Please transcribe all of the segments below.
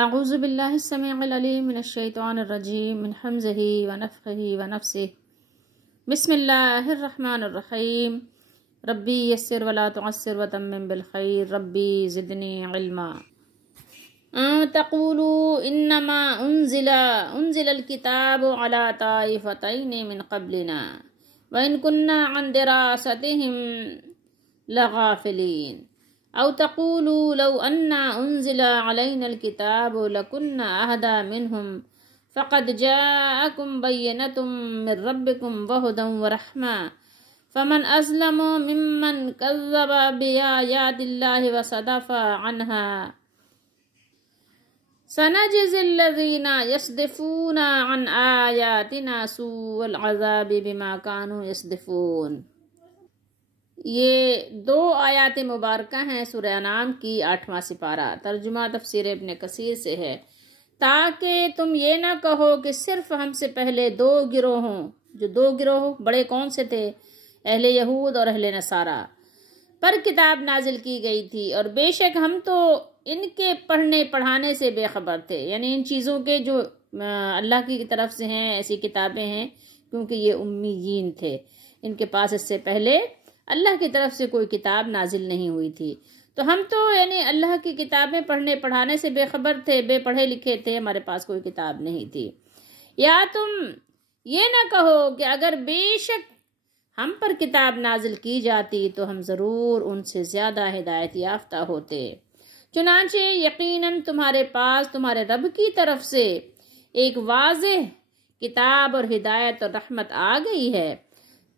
اعوذ باللہ السمیع العلیم من الشیطان الرجیم من حمزہ ونفخہ ونفسہ بسم اللہ الرحمن الرحیم ربی یسر ولا تعسر وتمم بالخیر ربی زدنی علما تقولوا انما انزل الكتاب على طائفتین من قبلنا وان كنا عن دراستهم لغافلین او تقولوا لو ان انزل علينا الكتاب لكنا اهدى منهم فقد جاءكم بينة من ربكم وهدى ورحمة فمن أظلم ممن كذب بآيات الله وصدف عنها سنجزي الذين يصدفون عن آياتنا سوء العذاب بما كانوا يصدفون۔ یہ دو آیات مبارکہ ہیں سورہ انعام کی 8واں سپارہ۔ ترجمہ تفسیر ابن کثیر سے ہے، تاکہ تم یہ نہ کہو کہ صرف ہم سے پہلے دو گروہوں، جو دو گروہ بڑے کون سے تھے، اہل یہود اور اہل نصارہ، پر کتاب نازل کی گئی تھی اور بے شک ہم تو ان کے پڑھنے پڑھانے سے بے خبر تھے، یعنی ان چیزوں کے جو اللہ کی طرف سے ہیں، ایسی کتابیں ہیں، کیونکہ یہ امیین تھے، ان کے پاس اس سے پہلے اللہ کی طرف سے کوئی کتاب نازل نہیں ہوئی تھی، تو ہم تو یعنی اللہ کی کتابیں پڑھنے پڑھانے سے بے خبر تھے، بے پڑھے لکھے تھے، ہمارے پاس کوئی کتاب نہیں تھی۔ یا تم یہ نہ کہو کہ اگر بے شک ہم پر کتاب نازل کی جاتی تو ہم ضرور ان سے زیادہ ہدایت یافتہ ہوتے، چنانچہ یقیناً تمہارے پاس تمہارے رب کی طرف سے ایک واضح کتاب اور ہدایت اور رحمت آ گئی ہے،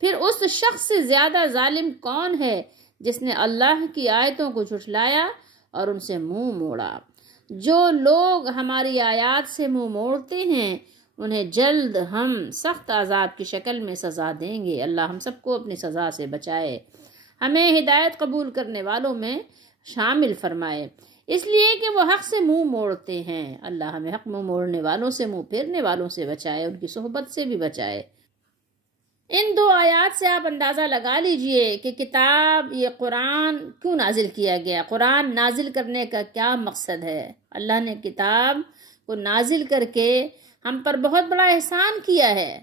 پھر اس شخص سے زیادہ ظالم کون ہے جس نے اللہ کی آیتوں کو جھٹلایا اور ان سے منہ موڑا۔ جو لوگ ہماری آیات سے منہ موڑتے ہیں انہیں جلد ہم سخت عذاب کی شکل میں سزا دیں گے۔ اللہ ہم سب کو اپنی سزا سے بچائے، ہمیں ہدایت قبول کرنے والوں میں شامل فرمائے، اس لیے کہ وہ حق سے منہ موڑتے ہیں۔ اللہ ہمیں حق منہ موڑنے والوں سے، منہ پھیرنے والوں سے بچائے، ان کی صحبت سے بھی بچائے۔ ان دو آیات سے آپ اندازہ لگا لیجئے کہ کتاب، یہ قرآن کیوں نازل کیا گیا، قرآن نازل کرنے کا کیا مقصد ہے۔ اللہ نے کتاب کو نازل کر کے ہم پر بہت بڑا احسان کیا ہے،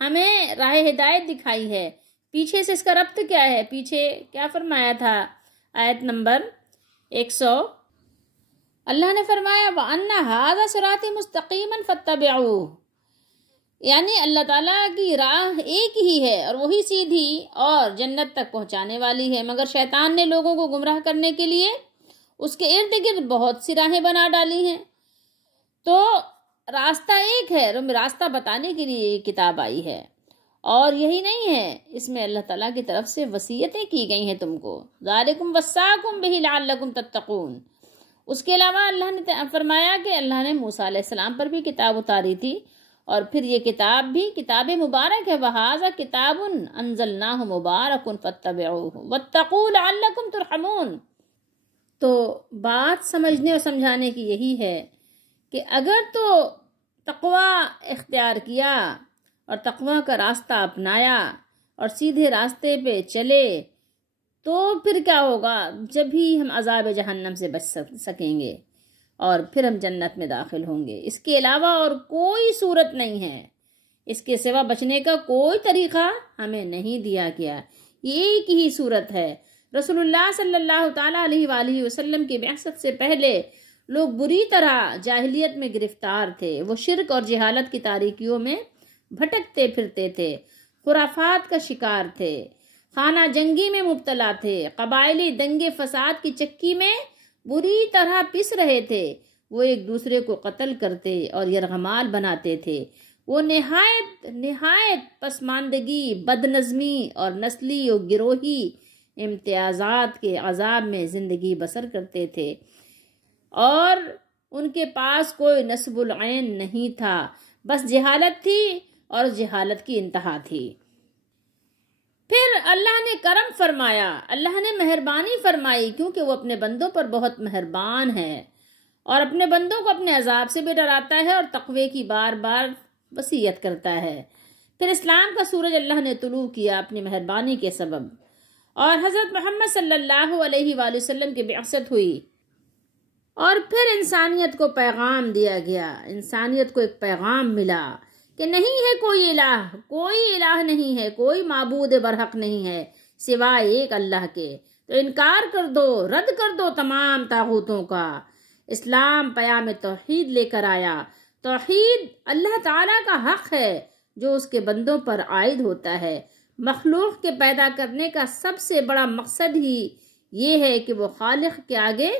ہمیں راہ ہدایت دکھائی ہے۔ پیچھے سے اس کا ربط کیا ہے، پیچھے کیا فرمایا تھا، آیت نمبر 100، اللہ نے فرمایا وَأَنَّ هَذَا صِرَاطِي مُسْتَقِيمًا فَاتَّبِعُوهُ، یعنی اللہ تعالیٰ کی راہ ایک ہی ہے اور وہی سیدھی اور جنت تک پہنچانے والی ہے، مگر شیطان نے لوگوں کو گمراہ کرنے کے لیے اس کے ارد گرد بہت سی راہیں بنا ڈالی ہیں۔ تو راستہ ایک ہے، راستہ بتانے کے لیے یہ کتاب آئی ہے، اور یہی نہیں ہے، اس میں اللہ تعالیٰ کی طرف سے وصیتیں کی گئی ہیں تم کو، ذالکم وصاکم بہ لعلکم تتقون۔ اس کے علاوہ اللہ نے فرمایا کہ اللہ نے موسیٰ علیہ السلام پر بھی کتاب اتاری تھی، اور پھر یہ کتاب بھی کتاب مبارک ہے، وَهَذَا كِتَابٌ أَنزَلْنَاهُ مُبَارَكٌ فَاتَّبِعُوهُ وَاتَّقُوا لَعَلَّكُمْ تُرْحَمُونَ۔ تو بات سمجھنے اور سمجھانے کی یہی ہے کہ اگر تو تقوی اختیار کیا اور تقوی کا راستہ اپنایا اور سیدھے راستے پہ چلے تو پھر کیا ہوگا، جب ہی ہم عذاب جہنم سے بچ سکیں گے اور پھر ہم جنت میں داخل ہوں گے۔ اس کے علاوہ اور کوئی صورت نہیں ہے، اس کے سوا بچنے کا کوئی طریقہ ہمیں نہیں دیا گیا، یہ ایک ہی صورت ہے۔ رسول اللہ صلی اللہ تعالیٰ علیہ وآلہ وسلم کی بعثت سے پہلے لوگ بری طرح جاہلیت میں گرفتار تھے، وہ شرک اور جہالت کی تاریکیوں میں بھٹکتے پھرتے تھے، خرافات کا شکار تھے، خانہ جنگی میں مبتلا تھے، قبائلی دنگے فساد کی چکی میں بری طرح پس رہے تھے، وہ ایک دوسرے کو قتل کرتے اور یرغمال بناتے تھے، وہ نہایت پسماندگی، بد نظمی اور نسلی و گروہی امتیازات کے عذاب میں زندگی بسر کرتے تھے، اور ان کے پاس کوئی نصب العین نہیں تھا، بس جہالت تھی اور جہالت کی انتہا تھی۔ پھر اللہ نے کرم فرمایا، اللہ نے مہربانی فرمائی، کیونکہ وہ اپنے بندوں پر بہت مہربان ہے اور اپنے بندوں کو اپنے عذاب سے بھی ڈراتا ہے اور تقوی کی بار بار وصیت کرتا ہے۔ پھر اسلام کا سورج اللہ نے طلوع کیا اپنی مہربانی کے سبب، اور حضرت محمد صلی اللہ علیہ وآلہ وسلم کی بعثت ہوئی، اور پھر انسانیت کو پیغام دیا گیا، انسانیت کو ایک پیغام ملا کہ نہیں ہے کوئی الہ نہیں ہے، کوئی معبود برحق نہیں ہے سوائے ایک اللہ کے، تو انکار کر دو، رد کر دو تمام طاغوتوں کا۔ اسلام پیام توحید لے کر آیا۔ توحید اللہ تعالیٰ کا حق ہے جو اس کے بندوں پر عائد ہوتا ہے۔ مخلوق کے پیدا کرنے کا سب سے بڑا مقصد ہی یہ ہے کہ وہ خالق کے آگے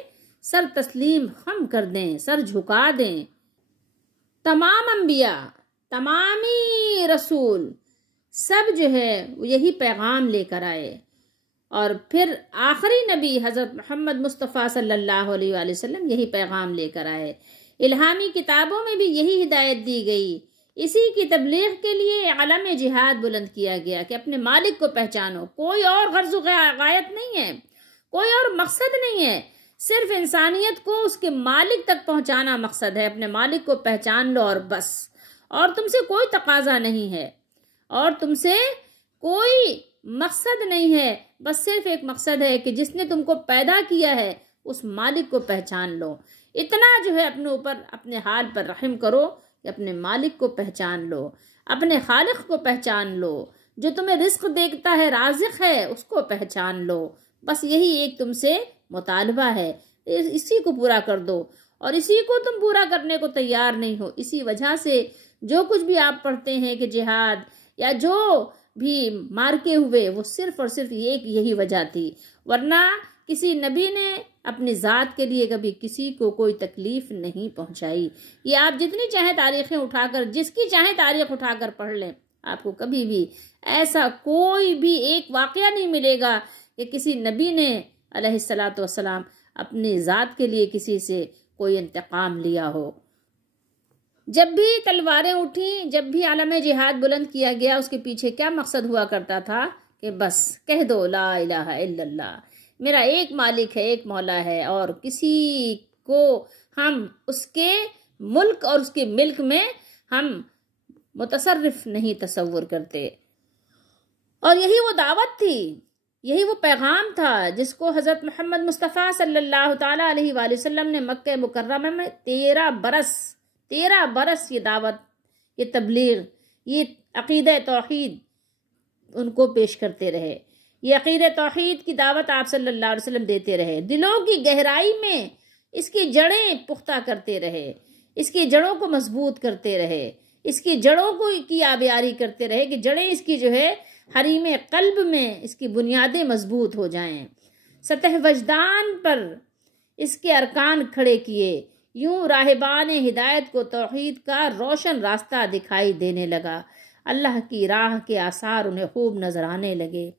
سر تسلیم خم کر دیں، سر جھکا دیں۔ تمام انبیاء، تمامی رسول سب جو ہے وہ یہی پیغام لے کر آئے، اور پھر آخری نبی حضرت محمد مصطفیٰ صلی اللہ علیہ وآلہ وسلم یہی پیغام لے کر آئے۔ الہامی کتابوں میں بھی یہی ہدایت دی گئی۔ اسی کی تبلیغ کے لیے علم جہاد بلند کیا گیا کہ اپنے مالک کو پہچانو، کوئی اور غرض و غایت نہیں ہے، کوئی اور مقصد نہیں ہے، صرف انسانیت کو اس کے مالک تک پہنچانا مقصد ہے۔ اپنے مالک کو پہچان لو اور بس، اور تم سے کوئی تقاضا نہیں ہے، اور تم سے کوئی مقصد نہیں ہے، بس صرف ایک مقصد ہے کہ جس نے تم کو پیدا کیا ہے اس مالک کو پہچان لو۔ اتنا جو ہے اپنے اوپر، اپنے حال پر رحم کرو کہ اپنے مالک کو پہچان لو، اپنے خالق کو پہچان لو، جو تمہیں رزق دیتا ہے، رازق ہے، اس کو پہچان لو۔ بس یہی ایک تم سے مطالبہ ہے، اسی کو پورا کر دو، اور اسی کو تم پورا کرنے کو تیار نہیں ہو۔ اسی وجہ سے جو کچھ بھی آپ پڑھتے ہیں کہ جہاد یا جو بھی مارکے ہوئے، وہ صرف اور صرف یہی وجہ تھی، ورنہ کسی نبی نے اپنی ذات کے لیے کبھی کسی کو کوئی تکلیف نہیں پہنچائی۔ یہ آپ جتنی چاہیں تاریخیں اٹھا کر، جس کی چاہیں تاریخ اٹھا کر پڑھ لیں، آپ کو کبھی بھی ایسا کوئی بھی ایک واقعہ نہیں ملے گا کہ کسی نبی نے علیہ الصلاۃ والسلام اپنی ذات کے لیے کسی سے کوئی انتقام لیا ہو۔ جب بھی تلواریں اٹھیں، جب بھی عالم جہاد بلند کیا گیا، اس کے پیچھے کیا مقصد ہوا کرتا تھا کہ بس کہہ دو لا الہ الا اللہ، میرا ایک مالک ہے، ایک مولا ہے، اور کسی کو ہم اس کے ملک اور اس کے ملک میں ہم متصرف نہیں تصور کرتے۔ اور یہی وہ دعوت تھی، یہی وہ پیغام تھا جس کو حضرت محمد مصطفیٰ صلی اللہ تعالیٰ علیہ وآلہ وسلم نے مکہ مکرمہ میں 13 برس یہ دعوت، یہ تبلیغ، یہ عقیدہ توحید ان کو پیش کرتے رہے۔ یہ عقیدہ توحید کی دعوت آپ صلی اللہ علیہ وسلم دیتے رہے، دلوں کی گہرائی میں اس کی جڑیں پختہ کرتے رہے، اس کی جڑوں کو مضبوط کرتے رہے، اس کی جڑوں کو کی آبیاری کرتے رہے کہ جڑیں اس کی جو ہے حریم قلب میں اس کی بنیادیں مضبوط ہو جائیں۔ سطح وجدان پر اس کے ارکان کھڑے کیے، یوں راہبان ہدایت کو توحید کا روشن راستہ دکھائی دینے لگا، اللہ کی راہ کے آثار انہیں خوب نظر آنے لگے۔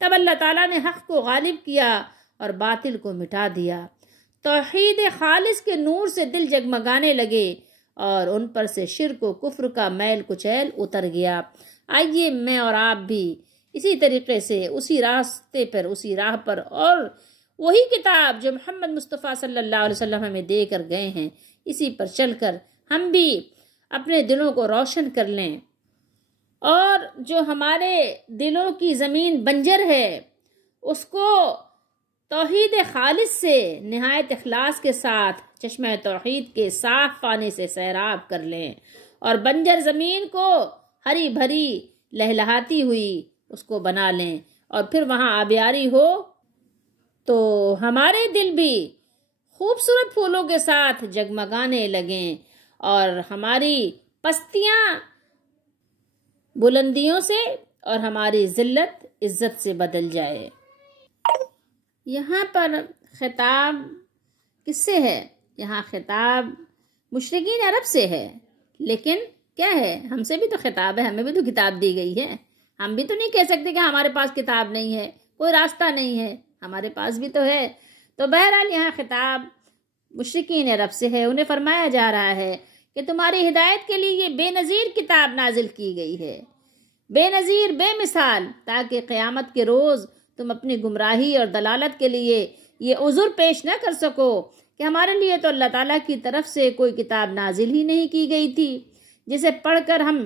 تب اللہ تعالیٰ نے حق کو غالب کیا اور باطل کو مٹا دیا۔ توحید خالص کے نور سے دل جگمگانے لگے اور ان پر سے شرک و کفر کا میل کچیل اتر گیا۔ آئیے میں اور آپ بھی اسی طریقے سے اسی راستے پر، اسی راہ پر، اور وہی کتاب جو محمد مصطفیٰ صلی اللہ علیہ وسلم ہمیں دے کر گئے ہیں، اسی پر چل کر ہم بھی اپنے دلوں کو روشن کر لیں، اور جو ہمارے دلوں کی زمین بنجر ہے اس کو توحید خالص سے نہایت اخلاص کے ساتھ چشمہ توحید کے صاف پانی سے سیراب کر لیں، اور بنجر زمین کو ہری بھری لہلہاتی ہوئی اس کو بنا لیں، اور پھر وہاں آبیاری ہو تو ہمارے دل بھی خوبصورت پھولوں کے ساتھ جگمگانے لگیں، اور ہماری پستیاں بلندیوں سے اور ہماری ذلت عزت سے بدل جائے۔ یہاں پر خطاب کس سے ہے؟ یہاں خطاب مشرکین عرب سے ہے، لیکن کیا ہے، ہم سے بھی تو خطاب ہے، ہمیں بھی تو کتاب دی گئی ہے۔ ہم بھی تو نہیں کہہ سکتے کہ ہمارے پاس کتاب نہیں ہے، کوئی راستہ نہیں ہے، ہمارے پاس بھی تو ہے۔ تو بہرحال یہاں خطاب مشرکین عرب سے ہے، انہیں فرمایا جا رہا ہے کہ تمہاری ہدایت کے لیے یہ بے نظیر کتاب نازل کی گئی ہے، بے نظیر، بے مثال، تاکہ قیامت کے روز تم اپنی گمراہی اور دلالت کے لیے یہ عذر پیش نہ کر سکو کہ ہمارے لیے تو اللہ تعالیٰ کی طرف سے کوئی کتاب نازل ہی نہیں کی گئی تھی جسے پڑھ کر ہم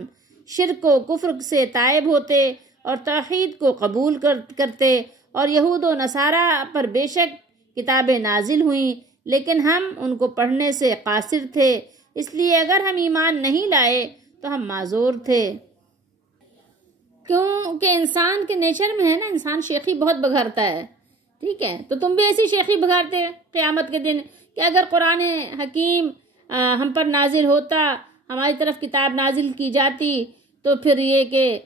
شرک و کفر سے تائب ہوتے اور توحید کو قبول کرتے، اور یہود و نصارہ پر بے شک کتابیں نازل ہوئیں لیکن ہم ان کو پڑھنے سے قاصر تھے، اس لیے اگر ہم ایمان نہیں لائے تو ہم معذور تھے۔ کیونکہ انسان کے نیچر میں ہے نا، انسان شیخی بہت بگھارتا ہے، ٹھیک ہے؟ تو تم بھی ایسی شیخی بگھارتے قیامت کے دن کہ اگر قرآن حکیم ہم پر نازل ہوتا، ہماری طرف کتاب نازل کی جاتی، تو پھر یہ کہ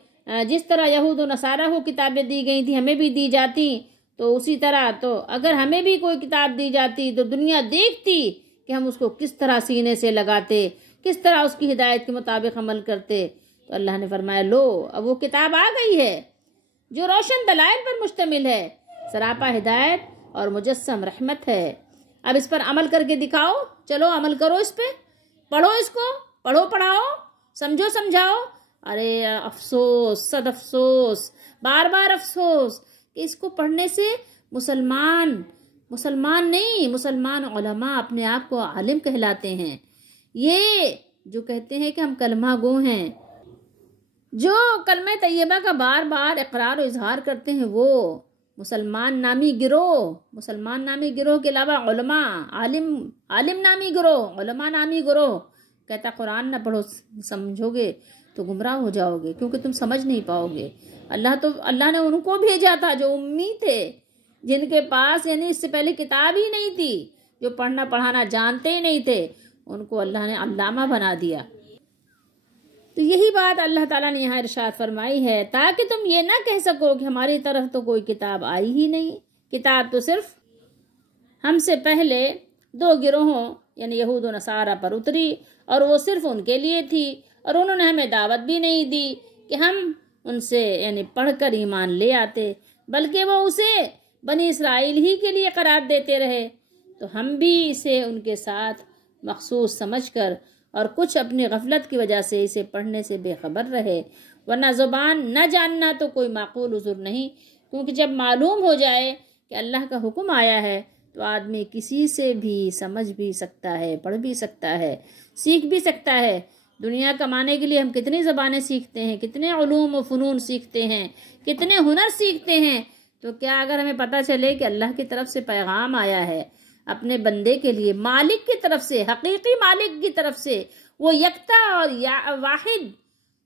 جس طرح یہود و نصارہ کو کتابیں دی گئی تھیں ہمیں بھی دی جاتی، تو اسی طرح تو اگر ہمیں بھی کوئی کتاب دی جاتی تو دنیا دیکھتی کہ ہم اس کو کس طرح سینے سے لگاتے، کس طرح اس کی ہدایت کے مطابق عمل کرتے۔ تو اللہ نے فرمایا لو اب وہ کتاب آ گئی ہے جو روشن دلائل پر مشتمل ہے، سراپا ہدایت اور مجسم رحمت ہے، اب اس پر عمل کر کے دکھاؤ، چلو عمل کرو، اس پہ پڑھو، اس کو پڑھو پڑھاؤ، سمجھو سمجھاؤ۔ ارے افسوس، صد افسوس، بار بار افسوس کہ اس کو پڑھنے سے مسلمان نہیں، مسلمان علماء اپنے آپ کو عالم کہلاتے ہیں، یہ جو کہتے ہیں کہ ہم کلمہ گو ہیں، جو کلمہ طیبہ کا بار بار اقرار و اظہار کرتے ہیں، وہ مسلمان نامی گروہ کے علاوہ علماء، عالم نامی گروہ، علماء نامی گروہ کہتا قرآن نہ پڑھو، سمجھو گے تو گمراہ ہو جاؤ گے، کیونکہ تم سمجھ نہیں پاؤ گے۔ اللہ نے ان کو بھیجا تھا جو امی تھے، جن کے پاس یعنی اس سے پہلے کتاب ہی نہیں تھی، جو پڑھنا پڑھانا جانتے ہی نہیں تھے، ان کو اللہ نے علامہ بنا دیا۔ تو یہی بات اللہ تعالیٰ نے یہاں ارشاد فرمائی ہے، تاکہ تم یہ نہ کہہ سکو کہ ہماری طرف تو کوئی کتاب آئی ہی نہیں۔ کتاب تو صرف ہم سے پہلے 2 گروہوں یعنی یہود و نصارہ پر اتری، اور وہ صرف ان کے لیے تھی، اور انہوں نے ہمیں دعوت بھی نہیں دی کہ ہم ان سے یعنی پڑھ کر ایمان لے آتے، بلکہ وہ اسے بنی اسرائیل ہی کے لیے قرار دیتے رہے۔ تو ہم بھی اسے ان کے ساتھ مخصوص سمجھ کر اور کچھ اپنی غفلت کی وجہ سے اسے پڑھنے سے بے خبر رہے، ورنہ زبان نہ جاننا تو کوئی معقول عذر نہیں، کیونکہ جب معلوم ہو جائے کہ اللہ کا حکم آیا ہے تو آدمی کسی سے بھی سمجھ بھی سکتا ہے، پڑھ بھی سکتا ہے، سیکھ بھی سکتا ہے۔ دنیا کمانے کے لیے ہم کتنی زبانیں سیکھتے ہیں، کتنے علوم و فنون سیکھتے ہیں، کتنے ہنر سیکھتے ہیں، تو کیا اگر ہمیں پتہ چلے کہ اللہ کی طرف سے پیغام آیا ہے اپنے بندے کے لیے، مالک کی طرف سے، حقیقی مالک کی طرف سے، وہ یکتا اور واحد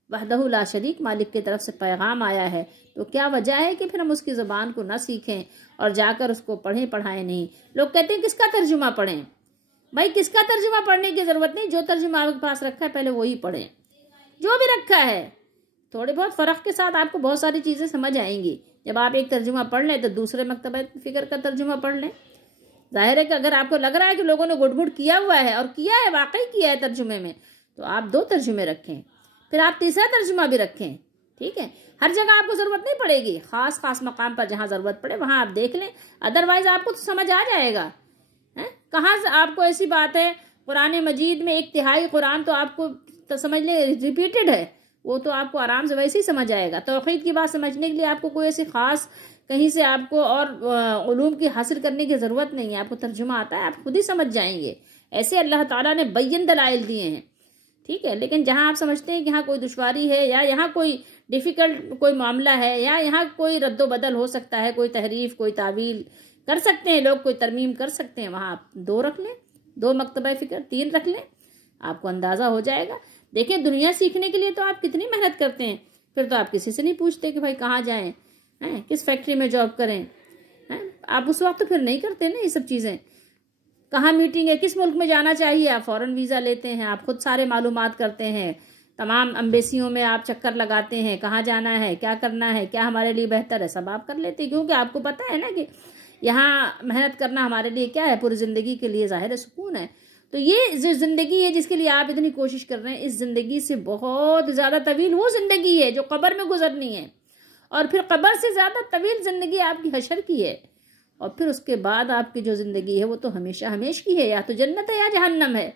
وحدہ لا شریک مالک کی طرف سے پیغام آیا ہے، تو کیا وجہ ہے کہ پھر ہم اس کی زبان کو نہ سیکھیں اور جا کر اس کو پڑھیں پڑھائیں نہیں؟ لوگ کہتے ہیں کس کا ترجمہ پڑھیں؟ بھائی کس کا ترجمہ پڑھنے کی ضرورت نہیں، جو ترجمہ آپ کے پاس رکھا ہے پہلے وہی پڑھیں، جو بھی رکھا ہے۔ تھوڑے بہت فرق کے ساتھ آپ کو بہت ساری چیزیں سمجھ آئیں گی۔ جب آپ ایک ترجمہ پڑھ لیں تو دوسرے مکتبہ فکر کا ترجمہ پڑھ لیں۔ ظاہر ہے کہ اگر آپ کو لگ رہا ہے کہ لوگوں نے گڑ گڑ کیا ہوا ہے، اور کیا ہے، واقعی کیا ہے ترجمے میں، تو آپ 2 ترجمے رکھیں، پھر آپ تیسرا ترجمہ بھی رکھیں، ٹھیک ہے؟ ہر جگہ آپ کو ضرورت نہیں پڑے گی، خاص مقام پر جہاں ضرورت پڑے وہاں آپ دیکھ لیں، ادروائز آپ کو تو سمجھ آ جائے گا۔ کہاں سے آپ کو ایسی بات ہے، قرآن مجید میں 1/3 قرآن تو آپ کو سمجھ لیں ریپیٹڈ ہے، وہ تو آپ کو آرام سے ویسے ہی سمجھ آئے گا۔ توحید کی بات سمجھنے کے لیے آپ کو کوئی ایسی خاص کہیں سے آپ کو اور علوم کی حاصل کرنے کی ضرورت نہیں ہے، آپ کو ترجمہ آتا ہے، آپ خود ہی سمجھ جائیں گے۔ ایسے اللہ تعالیٰ نے بین دلائل دیے ہیں، ٹھیک ہے؟ لیکن جہاں آپ سمجھتے ہیں کہ یہاں کوئی دشواری ہے، یا یہاں کوئی ڈیفیکلٹ کوئی معاملہ ہے، یا یہاں کوئی رد و بدل ہو سکتا ہے، کوئی تحریف، کوئی تعویل کر سکتے ہیں لوگ، کوئی ترمیم کر سکتے ہیں، وہاں آپ 2 رکھ لیں، 2 مکتبہ فکر، 3 رکھ لیں، آپ کو اندازہ ہو جائے گا۔ دیکھیں دنیا سیکھنے کے لیے تو آپ کتنی محنت کرتے ہیں، پھر تو آپ کسی سے نہیں پوچھتے کہ بھائی کہاں جائیں، کس فیکٹری میں جاب کریں، آپ اس وقت پھر نہیں کرتے نا یہ سب چیزیں۔ کہاں میٹنگ ہے، کس ملک میں جانا چاہیے، آپ فوراً ویزا لیتے ہیں، آپ خود سارے معلومات کرتے ہیں، تمام امبیسیوں میں آپ چکر لگاتے ہیں، کہاں جانا ہے، کیا کرنا ہے، کیا ہمارے لیے بہتر ہے، سب آپ کر لیتے ہیں، کیونکہ آپ کو پتہ ہے نا کہ یہاں محنت کرنا ہمارے لیے کیا ہے، پوری زندگی کے لیے ظاہر سکون ہے۔ تو یہ جو زندگی ہے جس کے لیے آپ اتنی کوشش کر رہے ہیں، اس زندگی سے بہت زیادہ طویل وہ زندگی ہے جو قبر میں گزرنی ہے، اور پھر قبر سے زیادہ طویل زندگی آپ کی حشر کی ہے، اور پھر اس کے بعد آپ کی جو زندگی ہے وہ تو ہمیشہ ہمیش کی ہے، یا تو جنت ہے یا جہنم ہے۔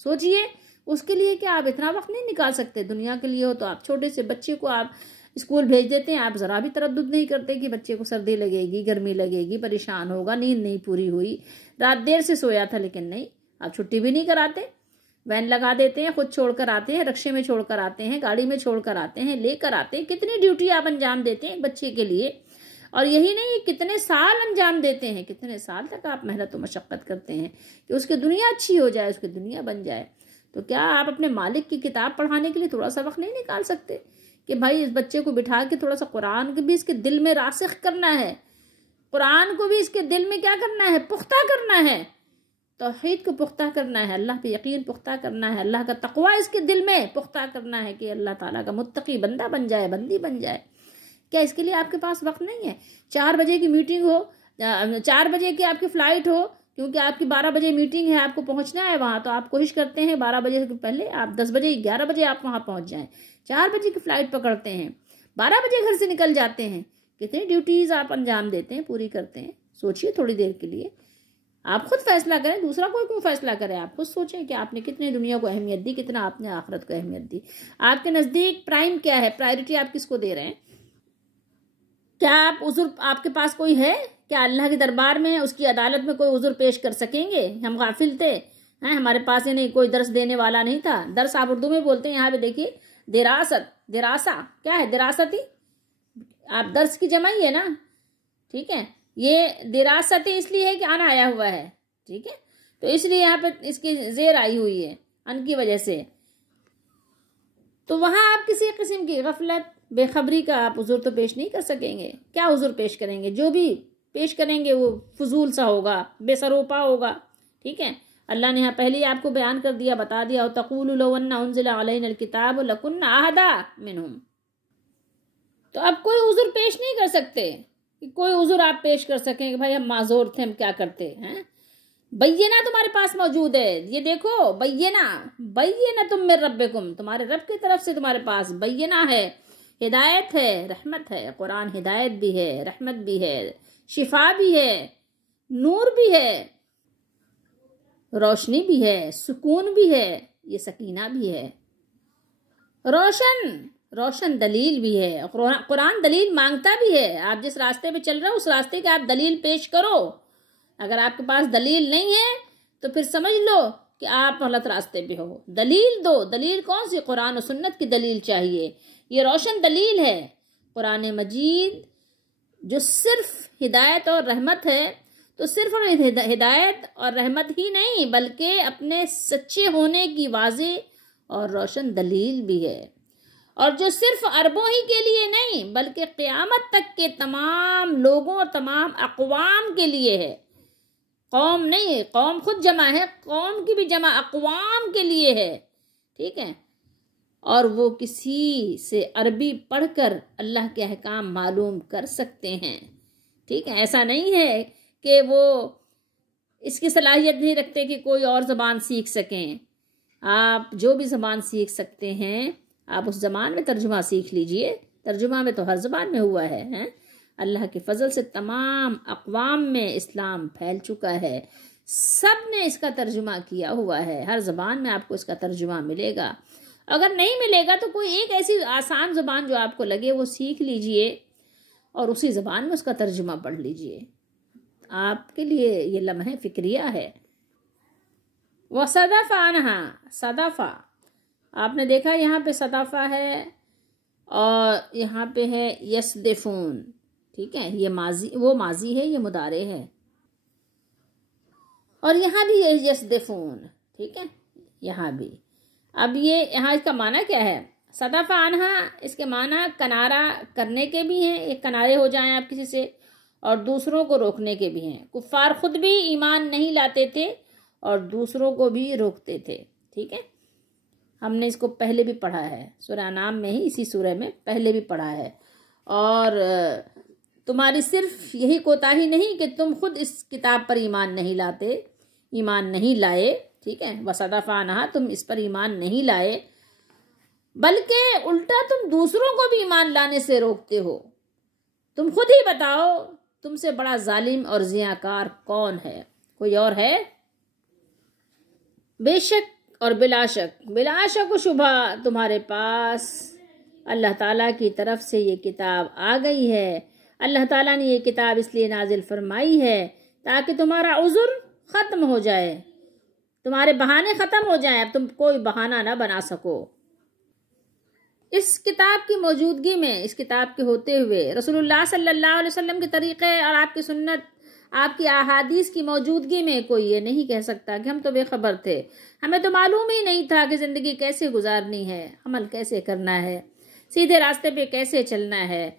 سوچئے اس کے لیے کیا آپ اتنا وقت نہیں نکال سکتے؟ دنیا کے لیے ہو تو آپ چھوٹے سے بچے کو آپ اسکول بھیج دیتے ہیں، آپ ذرا بھی تردد نہیں کرتے کہ بچے کو سردی لگے گی، گرمی لگے گی، پریشان ہوگا، نیند نہیں پوری ہوئی، رات دیر سے سویا تھا، لیکن نہیں، آپ چھٹی بھی نہیں کراتے، وین لگا دیتے ہیں، خود چھوڑ کر آتے ہیں، رکشے میں چھوڑ کر آتے ہیں، گاڑی میں چھوڑ کر آتے ہیں، لے کر آتے ہیں، کتنی ڈیوٹی آپ انجام دیتے ہیں ایک بچے کے لیے، اور یہی نہیں، یہ کتنے سال انجام دیتے ہیں، کتنے سال تک آپ محنت و مشقت کرتے ہیں کہ اس کی دنیا اچھی ہو جائے، اس کی دنیا بن جائے. تو کیا آپ اپنے مالک کی کتاب پڑھانے کے لیے تھوڑا سا وقت نہیں نکال سکتے کہ بھائی اس بچے کو بٹھا کے تھوڑا سا قرآن کے بھی اس کے دل میں راسخ کرنا ہے، قرآن کو بھی اس کے دل میں کیا کرنا ہے؟ پختہ کرنا ہے، توحید کو پختہ کرنا ہے، اللہ پہ یقین پختہ کرنا ہے، اللہ کا تقوی اس کے دل میں پختہ کرنا ہے کہ اللہ تعالیٰ کا متقی بندہ بن جائے، بندی بن جائے. کیا اس کے لیے آپ کے پاس وقت نہیں ہے؟ 4 بجے کی میٹنگ ہو، 4 بجے کی آپ کی فلائٹ ہو، کیونکہ آپ کی 12 بجے میٹنگ ہے، آپ کو پہنچنا ہے وہاں، تو آپ کوشش کرتے ہیں 12 بجے سے پہلے آپ 10 بجے 11 بجے آپ وہاں پہنچ جائیں. 4 بجے کی فلائٹ پکڑتے ہیں، 12 بجے گھر سے نکل جاتے ہیں. کتنی ڈیوٹیز آپ انجام دیتے ہیں، پوری کرتے ہیں. سوچئے تھوڑی دیر کے لیے. آپ خود فیصلہ کریں، دوسرا کوئی کیوں فیصلہ کرے. آپ خود سوچیں کہ آپ نے کتنے دنیا کو اہمیت دی، کتنا آپ نے آخرت کو اہمیت دی. آپ کے نزدیک پرائم کیا ہے؟ پرائیورٹی آپ کس کو دے رہے ہیں؟ کیا آپ عذر آپ کے پاس کوئی ہے؟ کیا اللہ کے دربار میں اس کی عدالت میں کوئی عذر پیش کر سکیں گے؟ ہم غافل تھے، ہمارے پاس ہی نہیں، کوئی درس دینے والا نہیں تھا. درس آپ اردو میں بولتے ہیں، یہاں پہ دیکھیے دراسہ کیا ہے؟ دراصتی، آپ درس کی جمع ہی ہے نا، ٹھیک ہے. یہ دراصتی اس لیے ہے کہ ان آیا ہوا ہے، ٹھیک ہے، تو اس لیے یہاں پہ اس کی زیر آئی ہوئی ہے ان کی وجہ سے. تو وہاں آپ کسی قسم کی غفلت، بے خبری کا آپ عذر تو پیش نہیں کر سکیں گے. کیا عذر پیش کریں گے؟ جو بھی پیش کریں گے وہ فضول سا ہوگا، بے سروپا ہوگا، ٹھیک ہے. اللہ نے یہاں پہلے ہی آپ کو بیان کر دیا، بتا دیا، وَتَقُولُوا لَوْ أَنَّ أُنزِلَ عَلَيْنَا الْكِتَابُ لَكُنَّا أَهْدَىٰ مِنْهُمْ. تو اب کوئی عذر پیش نہیں کر سکتے کہ کوئی عذر آپ پیش کر سکیں کہ بھائی ہم معذور تھے، ہم کیا کرتے ہیں. بینہ تمہارے پاس موجود ہے، یہ دیکھو بینہ تم من ربکم، تمہارے رب کی طرف سے تمہارے پاس بینہ ہے، ہدایت ہے، رحمت ہے. قرآن ہدایت بھی ہے، رحمت بھی ہے، شفا بھی ہے، نور بھی ہے، روشنی بھی ہے، سکون بھی ہے، یہ سکینہ بھی ہے، روشن دلیل بھی ہے. قرآن دلیل مانگتا بھی ہے. آپ جس راستے پہ چل رہے ہو اس راستے کے آپ دلیل پیش کرو. اگر آپ کے پاس دلیل نہیں ہے تو پھر سمجھ لو کہ آپ غلط راستے پہ ہو. دلیل دو. دلیل کون سی؟ قرآن و سنت کی دلیل چاہیے. یہ روشن دلیل ہے قرآن مجید، جو صرف ہدایت اور رحمت ہے. تو صرف ہدایت اور رحمت ہی نہیں بلکہ اپنے سچے ہونے کی واضح اور روشن دلیل بھی ہے. اور جو صرف عربوں ہی کے لیے نہیں بلکہ قیامت تک کے تمام لوگوں اور تمام اقوام کے لیے ہے. قوم نہیں، قوم خود جمع ہے، قوم کی بھی جمع اقوام کے لیے ہے، ٹھیک ہے. اور وہ کسی سے عربی پڑھ کر اللہ کے احکام معلوم کر سکتے ہیں، ٹھیک ہے. ایسا نہیں ہے کہ وہ اس کی صلاحیت نہیں رکھتے کہ کوئی اور زبان سیکھ سکیں. آپ جو بھی زبان سیکھ سکتے ہیں آپ اس زبان میں ترجمہ سیکھ لیجئے. ترجمہ میں تو ہر زبان میں ہوا ہے. اللہ کے فضل سے تمام اقوام میں اسلام پھیل چکا ہے، سب نے اس کا ترجمہ کیا ہوا ہے. ہر زبان میں آپ کو اس کا ترجمہ ملے گا. اگر نہیں ملے گا تو کوئی ایک ایسی آسان زبان جو آپ کو لگے وہ سیکھ لیجئے اور اسی زبان میں اس کا ترجمہ پڑھ لیجئے. آپ کے لیے یہ لمحہ فکریہ ہے. وَصَدَفَ عَنْهَا، صدفہ آپ نے دیکھا یہاں پہ صدفہ ہے اور یہاں پہ ہے یصدفون، ٹھیک ہے. یہ ماضی، وہ ماضی ہے، یہ مضارع ہے. اور یہاں بھی یہ یصدفون، ٹھیک ہے، یہاں بھی. اب یہ یہاں اس کا معنی کیا ہے؟ صدفہ عنہا، اس کے معنی کنارہ کرنے کے بھی ہیں، ایک کنارے ہو جائیں آپ کسی سے، اور دوسروں کو روکنے کے بھی ہیں. کفار خود بھی ایمان نہیں لاتے تھے اور دوسروں کو بھی روکتے تھے، ٹھیک ہے. ہم نے اس کو پہلے بھی پڑھا ہے سورہ انعام میں ہی، اسی سورہ میں پہلے بھی پڑھا ہے. اور تمہاری صرف یہی کوتاہی نہیں کہ تم خود اس کتاب پر ایمان نہیں لائے، ٹھیک ہے. وَصَدَفَ عَنْهَا، تم اس پر ایمان نہیں لائے بلکہ الٹا تم دوسروں کو بھی ایمان لانے سے روکتے ہو. تم خود ہی بتاؤ تم سے بڑا ظالم اور زیاکار کون ہے؟ کوئی اور ہے؟ بے شک اور بلا شک و شبہ تمہارے پاس اللہ تعالیٰ کی طرف سے یہ کتاب آ گئی ہے. اللہ تعالیٰ نے یہ کتاب اس لیے نازل فرمائی ہے تاکہ تمہارا عذر ختم ہو جائے، تمہارے بہانے ختم ہو جائیں، اب تم کوئی بہانہ نہ بنا سکو. اس کتاب کی موجودگی میں، اس کتاب کے ہوتے ہوئے رسول اللہ صلی اللہ علیہ وسلم کے طریقے اور آپ کی سنت، آپ کی احادیث کی موجودگی میں کوئی یہ نہیں کہہ سکتا کہ ہم تو بے خبر تھے، ہمیں تو معلوم ہی نہیں تھا کہ زندگی کیسے گزارنی ہے، عمل کیسے کرنا ہے، سیدھے راستے پہ کیسے چلنا ہے،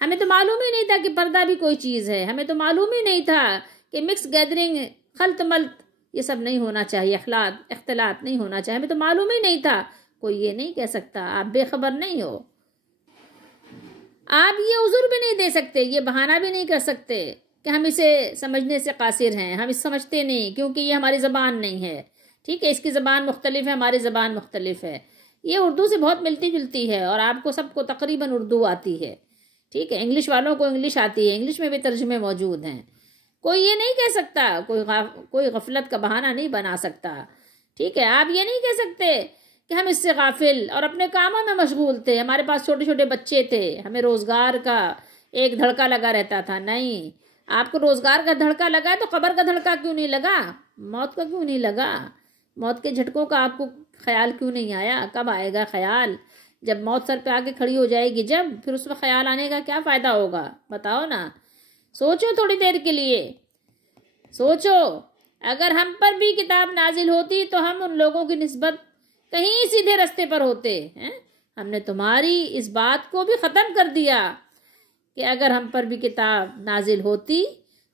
ہمیں تو معلوم ہی نہیں تھا کہ پردہ بھی کوئی چیز ہے، ہمیں تو معلوم ہی نہیں تھا کہ مکس گیدرنگ، خلط ملط، یہ سب نہیں ہونا چاہیے، اختلاط نہیں ہونا چاہیے، ہمیں تو معلوم ہی نہیں تھا۔ کوئی یہ نہیں کہہ سکتا آپ بے خبر نہیں ہو۔ آپ یہ عذر بھی نہیں دے سکتے، یہ بہانہ بھی نہیں کر سکتے کہ ہم اسے سمجھنے سے قاصر ہیں، ہم اس سمجھتے نہیں کیونکہ یہ ہماری زبان نہیں ہے، ٹھیک ہے، اس کی زبان مختلف ہے، ہماری زبان مختلف ہے، یہ اردو سے بہت ملتی جلتی ہے اور آپ کو سب کو تقریباً اردو آتی ہے، ٹھیک ہے، انگلش والوں کو انگلش آتی ہے، انگلش میں بھی ترجمے موجود ہیں، کوئی یہ نہیں کہہ سکتا، کوئی غفلت کا بہانہ نہیں بنا سکتا، ٹھیک ہے، آپ یہ نہیں کہہ سکتے کہ ہم اس سے غافل اور اپنے کاموں میں مشغول تھے، ہمارے پاس چھوٹے چھوٹے بچے تھے، ہمیں روزگار کا ایک دھڑکا لگا رہتا تھا۔ نہیں، آپ کو روزگار کا دھڑکا لگا ہے تو قبر کا دھڑکا کیوں نہیں لگا؟ موت کا کیوں نہیں لگا؟ موت کے جھٹکوں کا آپ کو خیال کیوں نہیں آیا؟ کب آئے گا خیال؟ جب موت سر پہ آگے کھڑی ہو جائے گی، جب پھر اس میں خیال آنے کا کیا فائدہ ہوگا؟ بتاؤ نا، سوچو تھوڑی دیر کے لیے، سوچو، اگر ہم پر بھی کتاب نازل ہوتی تو ہم ان لوگوں کی نسبت کہیں سیدھے رستے پر ہوتے ہیں۔ ہم نے تمہاری اس بات کو بھی ختم کر دیا کہ اگر ہم پر بھی کتاب نازل ہوتی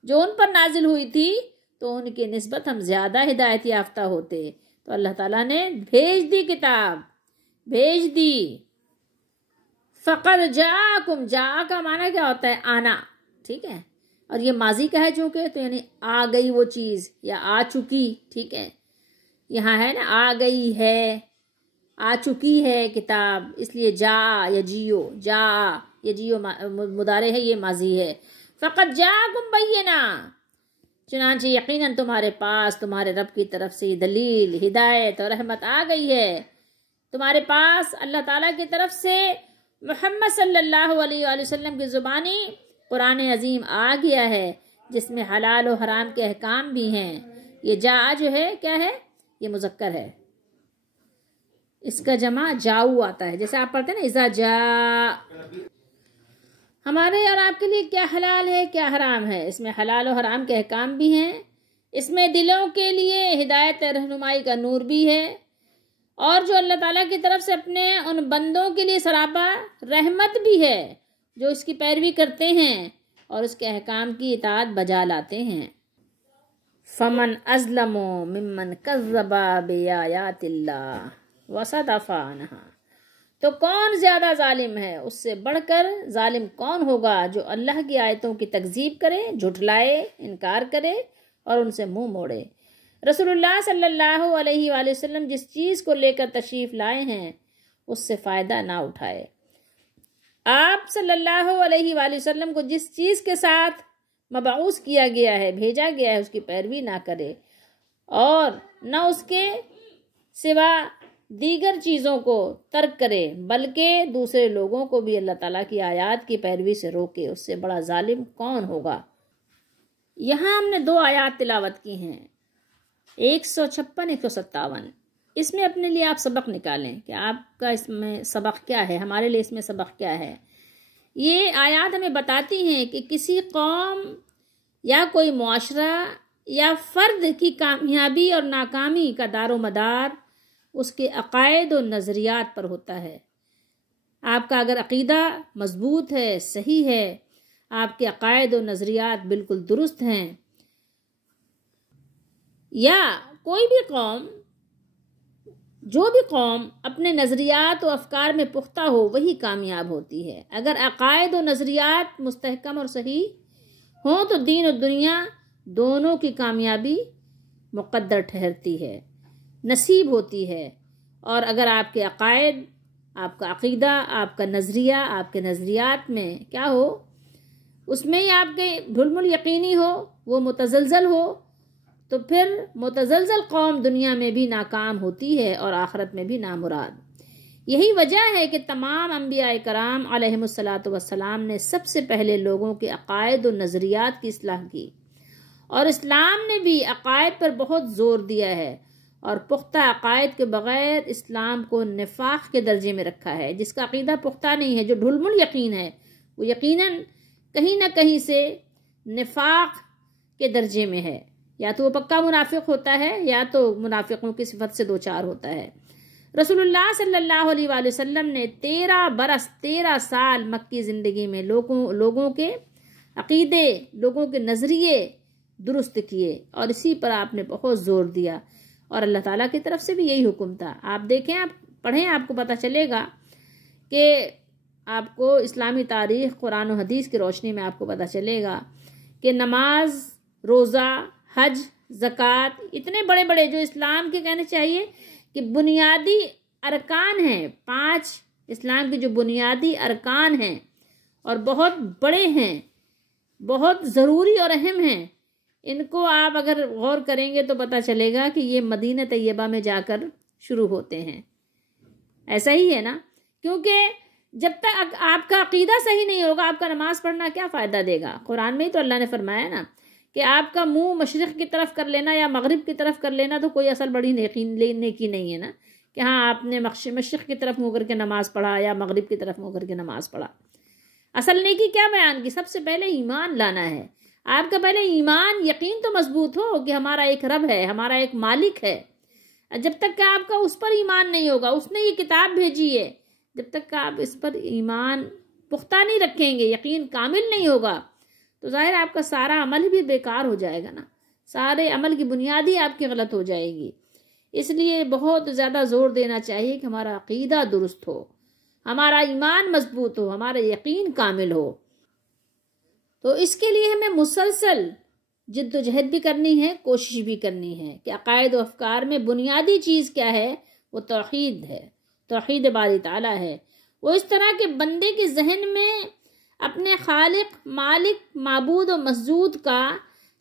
جو ان پر نازل ہوئی تھی تو ان کی نسبت ہم زیادہ ہدایت یافتہ ہوتے۔ تو اللہ تعالیٰ نے بھیج دی کتاب، بھیج دی۔ فَقَدْ جَاءَكُمْ، جَاءَ کا معنی کیا ہوتا ہے؟ آنا، ٹھیک ہے، اور یہ ماضی کا ہے چونکہ، تو یعنی آ گئی وہ چیز یا آ چکی، ٹھیک ہے، یہاں ہے نا آ گئی ہے، آ چکی ہے کتاب، اس لیے جا یا جیو، جا یا جیو مضارع ہے، یہ ماضی ہے۔ فقط جاءکم بینہ، چنانچہ یقیناً تمہارے پاس تمہارے رب کی طرف سے دلیل، ہدایت اور رحمت آ گئی ہے، تمہارے پاس اللہ تعالیٰ کی طرف سے محمد صلی اللہ علیہ وآلہ وسلم کی زبانی قرآن عظیم آ گیا ہے، جس میں حلال و حرام کے احکام بھی ہیں۔ یہ جا جو ہے کیا ہے؟ یہ مذکر ہے، اس کا جمع جاؤ آتا ہے، جیسے آپ پڑھتے ہیں نا اذا جا۔ ہمارے اور آپ کے لیے کیا حلال ہے کیا حرام ہے، اس میں حلال و حرام کے احکام بھی ہیں، اس میں دلوں کے لیے ہدایت رہنمائی کا نور بھی ہے، اور جو اللہ تعالیٰ کی طرف سے اپنے ان بندوں کے لیے سراپا رحمت بھی ہے جو اس کی پیروی کرتے ہیں اور اس کے احکام کی اطاعت بجا لاتے ہیں۔ فمن ازلم ممن کذب بآیات اللہ وصدف عنہا، تو کون زیادہ ظالم ہے، اس سے بڑھ کر ظالم کون ہوگا جو اللہ کی آیتوں کی تکذیب کرے، جھٹلائے، انکار کرے اور ان سے منہ موڑے۔ رسول اللہ صلی اللہ علیہ وآلہ وسلم جس چیز کو لے کر تشریف لائے ہیں اس سے فائدہ نہ اٹھائے۔ آپ صلی اللہ علیہ وآلہ وسلم کو جس چیز کے ساتھ مبعوث کیا گیا ہے، بھیجا گیا ہے، اس کی پیروی نہ کرے اور نہ اس کے سوا دیگر چیزوں کو ترک کرے، بلکہ دوسرے لوگوں کو بھی اللہ تعالیٰ کی آیات کی پیروی سے روکے، اس سے بڑا ظالم کون ہوگا۔ یہاں ہم نے 2 آیات تلاوت کی ہیں، 156 157۔ اس میں اپنے لیے آپ سبق نکالیں کہ آپ کا اس میں سبق کیا ہے، ہمارے لیے اس میں سبق کیا ہے۔ یہ آیات ہمیں بتاتی ہیں کہ کسی قوم یا کوئی معاشرہ یا فرد کی کامیابی اور ناکامی کا دار و مدار اس کے عقائد و نظریات پر ہوتا ہے۔ آپ کا اگر عقیدہ مضبوط ہے، صحیح ہے، آپ کے عقائد و نظریات بالکل درست ہیں، یا کوئی بھی قوم، جو بھی قوم اپنے نظریات و افکار میں پختہ ہو وہی کامیاب ہوتی ہے۔ اگر عقائد و نظریات مستحکم اور صحیح ہوں تو دین و دنیا دونوں کی کامیابی مقدر ٹھہرتی ہے، نصیب ہوتی ہے۔ اور اگر آپ کے عقائد، آپ کا عقیدہ، آپ کا نظریہ، آپ کے نظریات میں کیا ہو، اس میں ہی آپ کے ڈھلمل یقینی ہو، وہ متزلزل ہو، تو پھر متزلزل قوم دنیا میں بھی ناکام ہوتی ہے اور آخرت میں بھی نامراد۔ یہی وجہ ہے کہ تمام انبیاء کرام علیہم الصلاۃ والسلام نے سب سے پہلے لوگوں کے عقائد و نظریات کی اصلاح کی، اور اسلام نے بھی عقائد پر بہت زور دیا ہے اور پختہ عقائد کے بغیر اسلام کو نفاق کے درجے میں رکھا ہے۔ جس کا عقیدہ پختہ نہیں ہے، جو ڈھلمل یقین ہے، وہ یقیناً کہیں نہ کہیں سے نفاق کے درجے میں ہے، یا تو وہ پکا منافق ہوتا ہے یا تو منافقوں کی صفت سے دوچار ہوتا ہے۔ رسول اللہ صلی اللہ علیہ وآلہ وسلم نے 13 برس 13 سال مکی زندگی میں لوگوں کے عقیدے، لوگوں کے نظریے درست کیے، اور اسی پر آپ نے بہت زور دیا، اور اللہ تعالیٰ کی طرف سے بھی یہی حکم تھا۔ آپ دیکھیں، آپ پڑھیں، آپ کو پتہ چلے گا کہ آپ کو اسلامی تاریخ، قرآن و حدیث کی روشنی میں آپ کو پتہ چلے گا کہ نماز، روزہ، حج، زکوٰۃ، اتنے بڑے بڑے جو اسلام کے کہنے چاہیے کہ بنیادی ارکان ہیں، 5 اسلام کے جو بنیادی ارکان ہیں اور بہت بڑے ہیں، بہت ضروری اور اہم ہیں، ان کو آپ اگر غور کریں گے تو پتہ چلے گا کہ یہ مدینہ طیبہ میں جا کر شروع ہوتے ہیں۔ ایسا ہی ہے نا، کیونکہ جب تک آپ کا عقیدہ صحیح نہیں ہوگا، آپ کا نماز پڑھنا کیا فائدہ دے گا؟ قرآن میں ہی تو اللہ نے فرمایا نا کہ آپ کا منہ مشرق کی طرف کر لینا یا مغرب کی طرف کر لینا تو کوئی اصل بڑی نیکی نہیں ہے نا، کہ ہاں آپ نے مشرق کی طرف منہ کر کے نماز پڑھا یا مغرب کی طرف منہ کر کے نماز پڑھا۔ اصل نیکی کیا بیان کی؟ سب سے پہلے ایمان لانا ہے۔ آپ کا پہلے ایمان، یقین تو مضبوط ہو کہ ہمارا ایک رب ہے، ہمارا ایک مالک ہے۔ جب تک کہ آپ کا اس پر ایمان نہیں ہوگا، اس نے یہ کتاب بھیجی ہے، جب تک کہ آپ اس پر ایمان پختہ نہیں رکھیں گے، یقین کامل نہیں ہوگا، تو ظاہر آپ کا سارا عمل بھی بیکار ہو جائے گا نا، سارے عمل کی بنیادی آپ کی غلط ہو جائے گی۔ اس لیے بہت زیادہ زور دینا چاہیے کہ ہمارا عقیدہ درست ہو، ہمارا ایمان مضبوط ہو، ہمارا یقین کامل ہو۔ تو اس کے لیے ہمیں مسلسل جد و جہد بھی کرنی ہے، کوشش بھی کرنی ہے کہ عقائد و افکار میں بنیادی چیز کیا ہے؟ وہ توحید ہے، توحید باری تعالیٰ ہے۔ وہ اس طرح کہ بندے کے ذہن میں اپنے خالق، مالک، معبود و مسجود کا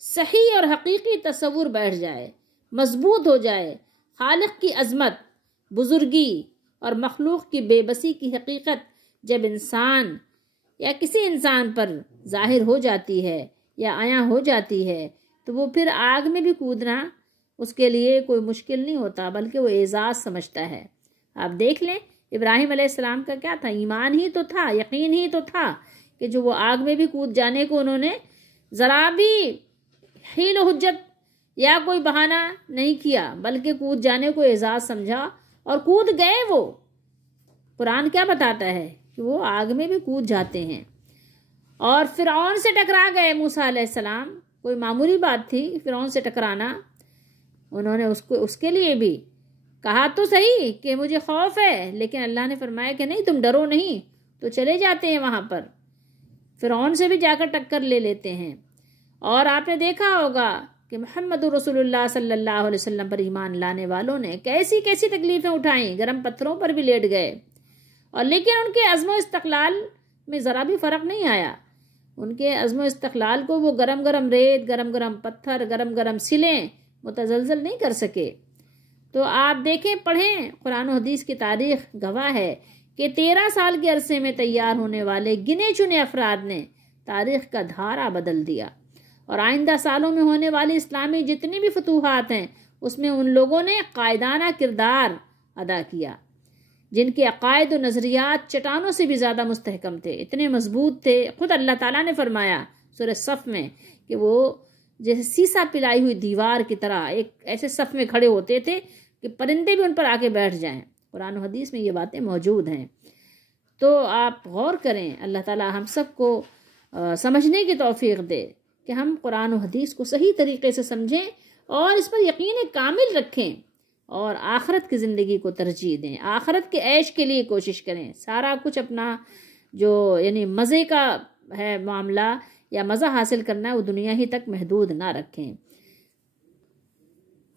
صحیح اور حقیقی تصور بیٹھ جائے، مضبوط ہو جائے۔ خالق کی عظمت، بزرگی اور مخلوق کی بے بسی کی حقیقت جب انسان یا کسی انسان پر ظاہر ہو جاتی ہے یا عیاں ہو جاتی ہے تو وہ پھر آگ میں بھی کودنا اس کے لیے کوئی مشکل نہیں ہوتا، بلکہ وہ اعزاز سمجھتا ہے۔ آپ دیکھ لیں ابراہیم علیہ السلام کا کیا تھا؟ ایمان ہی تو تھا، یقین ہی تو تھا کہ جو وہ آگ میں بھی کود جانے کو انہوں نے ذرا بھی حیل و حجت یا کوئی بہانہ نہیں کیا، بلکہ کود جانے کو اعزاز سمجھا اور کود گئے۔ وہ قرآن کیا بتاتا ہے کہ وہ آگ میں بھی کود جاتے ہیں، اور فرعون سے ٹکرا گئے موسیٰ علیہ السلام۔ کوئی معمولی بات تھی فرعون سے ٹکرانا؟ انہوں نے اس کے لیے بھی کہا تو صحیح کہ مجھے خوف ہے، لیکن اللہ نے فرمایا کہ نہیں، تم ڈرو نہیں، تو چلے جاتے ہیں وہاں پر، فرعون سے بھی جا کر ٹکر لے لیتے ہیں۔ اور آپ نے دیکھا ہوگا کہ محمد رسول اللہ صلی اللہ علیہ وسلم پر ایمان لانے والوں نے کیسی کیسی تکلیفیں اٹھائیں، گرم پتھروں پر بھی لیٹ گئے، اور لیکن ان کے عزم و استقلال میں ذرا بھی فرق نہیں آیا۔ ان کے عزم و استقلال کو وہ گرم گرم ریت، گرم گرم پتھر، گرم گرم سلیں متزلزل نہیں کر سکے۔ تو آپ دیکھیں، پڑھیں، قرآن و حدیث کی تاریخ گواہ ہے کہ 13 سال کے عرصے میں تیار ہونے والے گنے چنے افراد نے تاریخ کا دھارا بدل دیا، اور آئندہ سالوں میں ہونے والی اسلامی جتنی بھی فتوحات ہیں اس میں ان لوگوں نے قائدانہ کردار ادا کیا، جن کے عقائد و نظریات چٹانوں سے بھی زیادہ مستحکم تھے، اتنے مضبوط تھے۔ خود اللہ تعالیٰ نے فرمایا سورہ صف میں کہ وہ جیسے سیسا پلائی ہوئی دیوار کی طرح ایک ایسے صف میں کھڑے ہوتے تھے کہ پرندے بھی ان پر آ کے بیٹھ جائیں۔ قرآن و حدیث میں یہ باتیں موجود ہیں، تو آپ غور کریں۔ اللہ تعالیٰ ہم سب کو سمجھنے کی توفیق دے کہ ہم قرآن و حدیث کو صحیح طریقے سے سمجھیں اور اس پر یقین کامل رکھیں، اور آخرت کی زندگی کو ترجیح دیں، آخرت کے عیش کے لیے کوشش کریں۔ سارا کچھ اپنا جو یعنی مزے کا ہے معاملہ یا مزہ حاصل کرنا ہے وہ دنیا ہی تک محدود نہ رکھیں۔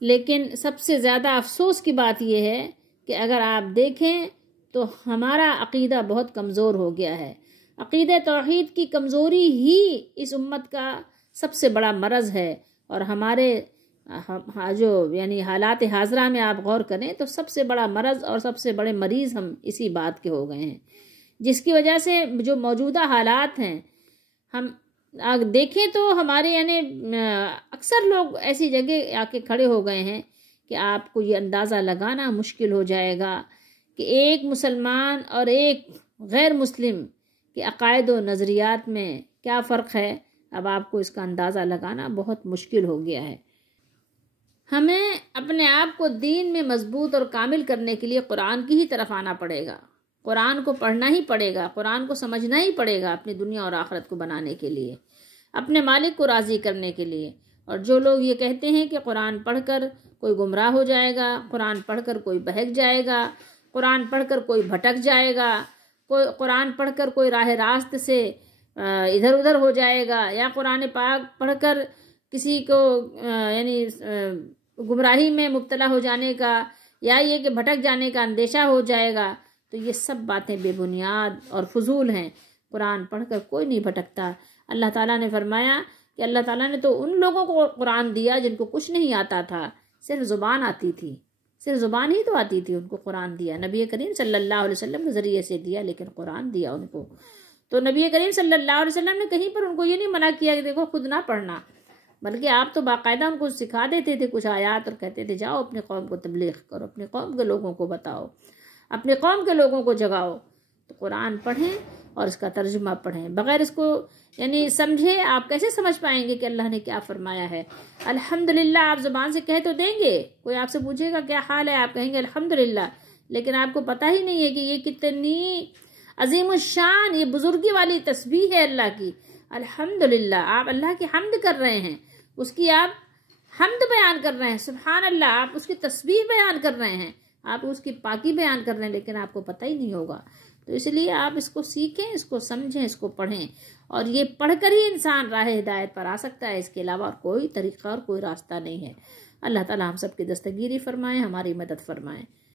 لیکن سب سے زیادہ افسوس کی بات یہ ہے کہ اگر آپ دیکھیں تو ہمارا عقیدہ بہت کمزور ہو گیا ہے۔ عقیدہ توحید کی کمزوری ہی اس امت کا سب سے بڑا مرض ہے، اور ہمارے جو یعنی حالات حاضرہ میں آپ غور کریں تو سب سے بڑا مرض اور سب سے بڑے مریض ہم اسی بات کے ہو گئے ہیں، جس کی وجہ سے جو موجودہ حالات ہیں ہم دیکھیں تو ہمارے یعنی اکثر لوگ ایسی جگہ آ کے کھڑے ہو گئے ہیں کہ آپ کو یہ اندازہ لگانا مشکل ہو جائے گا کہ ایک مسلمان اور ایک غیر مسلم کے عقائد و نظریات میں کیا فرق ہے. اب آپ کو اس کا اندازہ لگانا بہت مشکل ہو گیا ہے. ہمیں اپنے آپ کو دین میں مضبوط اور کامل کرنے کے لیے قرآن کی ہی طرف آنا پڑے گا. قرآن کو پڑھنا ہی پڑے گا، قرآن کو سمجھنا ہی پڑے گا اپنی دنیا اور آخرت کو بنانے کے لیے، اپنے مالک کو راضی کرنے کے لیے. اور جو لوگ یہ کہتے ہیں کہ قرآن پڑھ کر کوئی گمراہ ہو جائے گا، قرآن پڑھ کر کوئی بہک جائے گا، قرآن پڑھ کر کوئی بھٹک جائے گا، کوئی قرآن پڑھ کر کوئی راہ راست سے ادھر ادھر ہو جائے گا، یا قرآن پاک پڑھ کر کسی کو یعنی گمراہی میں مبتلا ہو جانے کا یا یہ کہ بھٹک جانے کا اندیشہ ہو جائے گا، تو یہ سب باتیں بے بنیاد اور فضول ہیں. قرآن پڑھ کر کوئی نہیں بھٹکتا. اللہ تعالیٰ نے فرمایا کہ اللہ تعالیٰ نے تو ان لوگوں کو قرآن دیا جن کو کچھ نہیں آتا تھا، صرف زبان آتی تھی، صرف زبان ہی تو آتی تھی، ان کو قرآن دیا. نبی کریم صلی اللہ علیہ وسلم کے ذریعے سے دیا، لیکن قرآن دیا ان کو. تو نبی کریم صلی اللہ علیہ وسلم نے کہیں پر ان کو یہ نہیں منع کیا کہ دیکھو خود نہ پڑھنا، بلکہ آپ تو باقاعدہ ان کو سکھا دیتے تھے کچھ آیات اور کہتے تھے جاؤ اپنے قوم کو تبلیغ کرو، اپنے قوم کے لوگوں کو بتاؤ، اپنے قوم کے لوگوں کو جگاؤ. تو قرآن پڑھیں اور اس کا ترجمہ پڑھیں. بغیر اس کو یعنی سمجھے آپ کیسے سمجھ پائیں گے کہ اللہ نے کیا فرمایا ہے؟ الحمدللہ آپ زبان سے کہہ تو دیں گے، کوئی آپ سے پوچھے گا کیا حال ہے، آپ کہیں گے الحمدللہ، لیکن آپ کو پتہ ہی نہیں ہے کہ یہ کتنی عظیم الشان، یہ بزرگی والی تسبیح ہے اللہ کی. الحمدللہ آپ اللہ کی حمد کر رہے ہیں، اس کی آپ حمد بیان کر رہے ہیں، سبحان اللہ، آپ اس کی تسبیح بیان کر رہے ہیں، آپ اس کی پاکی بیان کر رہے ہیں، لیکن آپ کو پتہ ہی نہیں ہوگا. تو اس لیے آپ اس کو سیکھیں، اس کو سمجھیں، اس کو پڑھیں، اور یہ پڑھ کر ہی انسان راہ ہدایت پر آ سکتا ہے. اس کے علاوہ اور کوئی طریقہ اور کوئی راستہ نہیں ہے. اللہ تعالی ہم سب کی دستگیری فرمائیں، ہماری مدد فرمائیں.